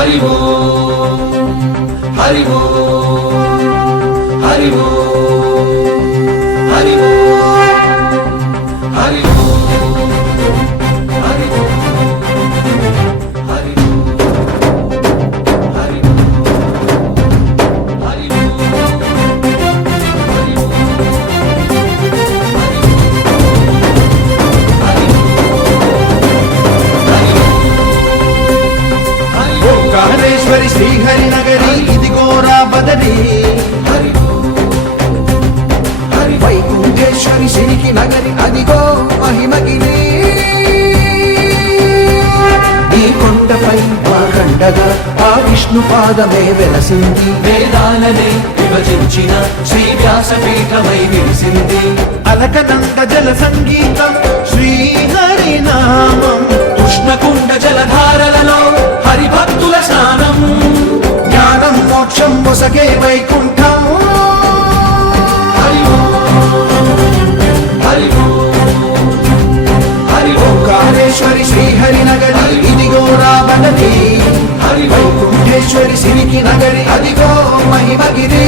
హరి ఓం హరి ఓం హరి ఓం హరి ఓం హరి ఓం హరి ఓం హరి ఓంకారేశ్వరి శ్రీహరి నగరి ఇదిగోరా బదరి వైకుంఠేశ్వరి శ్రీకి నగరి అదిగో మహిమగిరి ఈ కొండపై మా కండగా ఆ విష్ణు పాదమే వెలసింది వేదాలనే విభజించిన శ్రీ వ్యాసపీఠమై నిలిసింది అలకనంద జల సంగీతం శ్రీహరి నామం కృష్ణకుండ జలధారలలో హరిభక్తుల స్నానం జ్ఞానం మోక్షం మొసగే వైకుంఠం హరి ఓం హరి ఓం హరి ఓం ఓంకారేశ్వరి శ్రీహరి నగరి ఇదిగో రాబడది హరి ఓం వైకుంఠేశ్వరి సిరికి నగరి అదిగో మహిమగిరి